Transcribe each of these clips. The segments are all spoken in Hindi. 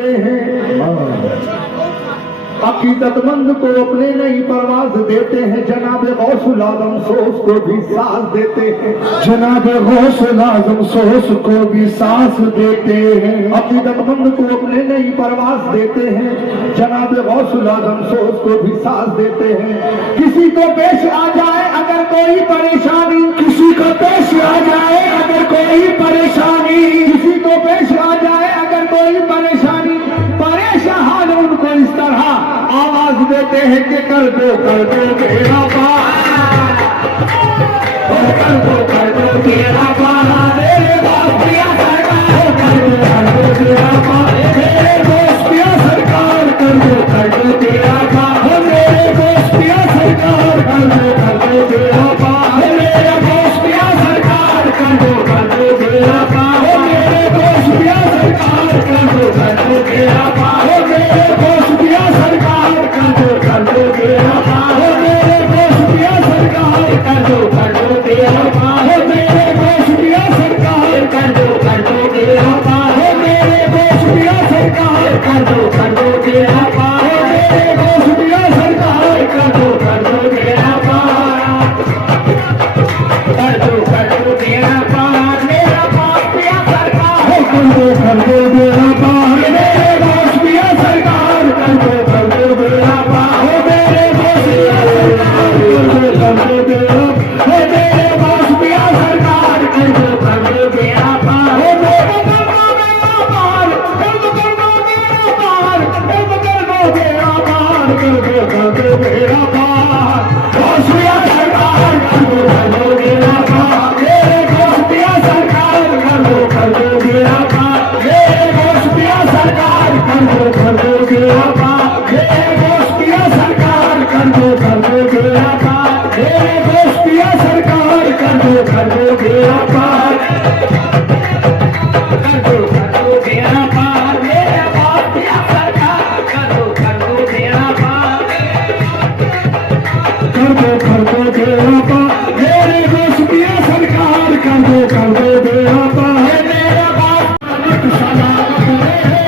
देते हैं। अकीदतमंद को अपने नई परवाज देते हैं। जनाब गौसुल आजम सोच को भी सांस देते हैं। जनाब गौसुल आजम सोच को भी सांस देते हैं। अकीदतमंद को अपने नई परवाज देते हैं। जनाब गौसुल आजम सोच को भी सांस देते हैं। किसी को पेश आ जाए अगर कोई परेशानी, किसी को पेश आ जाए अगर कोई परेशानी, किसी को पेश आ जाए अगर कोई परेशानी, परेशान उनको इस तरह आवाज देते हैं कि कर दो मेरा पार, कर दो मेरा पार, मेरे दोस्तिया सरकार कर दो मेरा पार, मेरे दोस्तिया सरकार कर दो मेरा पार, मेरे दोस्तिया सरकार कर दो मेरा पार, मेरे दोस्तिया सरकार कर दो मेरा पार, मेरे दोस्तिया सरकार कर दो मेरा पार, मेरे दोस्तिया सरकार कर दो मेरा पार, मेरे दोस्तिया सरकार कर दो मेरा पार, मेरे दोस्तिया सरकार कर दो मेरा पार, मेरे दोस्तिया सरकार कर दो मेरा पार, मेरे दोस्तिया सरकार कर दो मेरा पार, कर दो मेरा पार, मेरा दोस्तिया सरकार कर दो मेरा पार, मेरे दोस्तिया सरकार कर दो मेरा पार, मेरे दोस्तिया सरकार कर दो मेरा, मेरे दोस्तिया सरकार कर दो मेरा पार, मेरे दोस्तिया सरकार कर दो मेरा पार, कर दो मेरा पार, दोस्तिया सरकार कर दो मेरा पार, मेरे दोस्तिया सरकार कर दो मेरा पार, मेरे दोस्तिया सरकार कर दो मेरा पार, मेरे दोस्तिया सरकार कर दो मेरा पार, मेरे दोस्तिया सरकार कर दो मेरा पार, कर दो मेरा पार, मेरे दोस्तिया सरकार कर दो मेरा पार, कर दो मेरा पार, मेरे दोस्तिया सरकार कर दो मेरा पार, मेरा बाप सलामत रहे,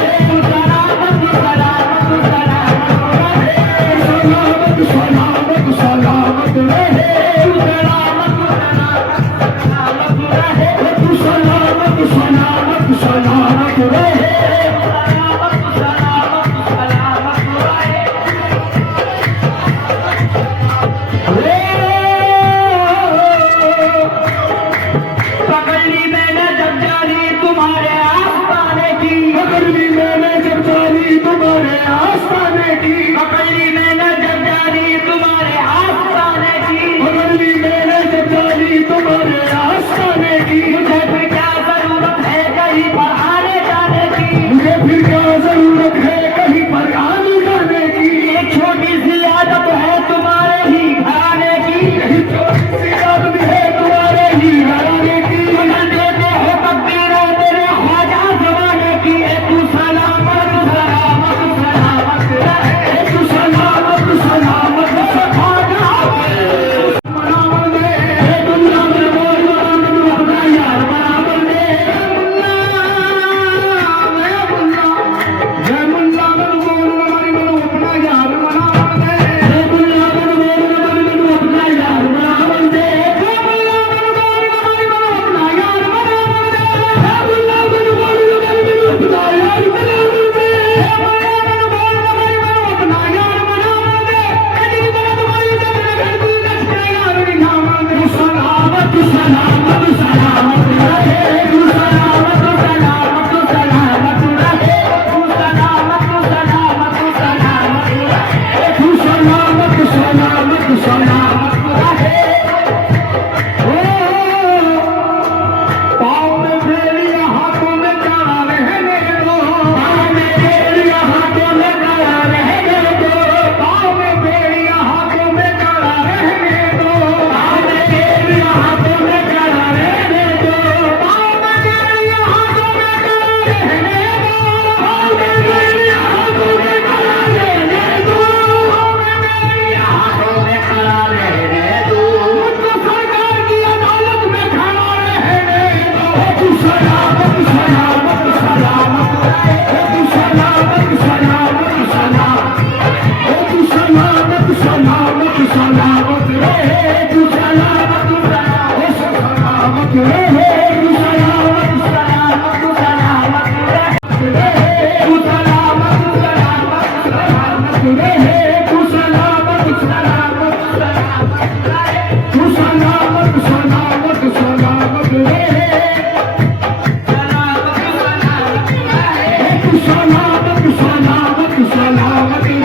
सलामत सलामत सलामत सलामत सलामत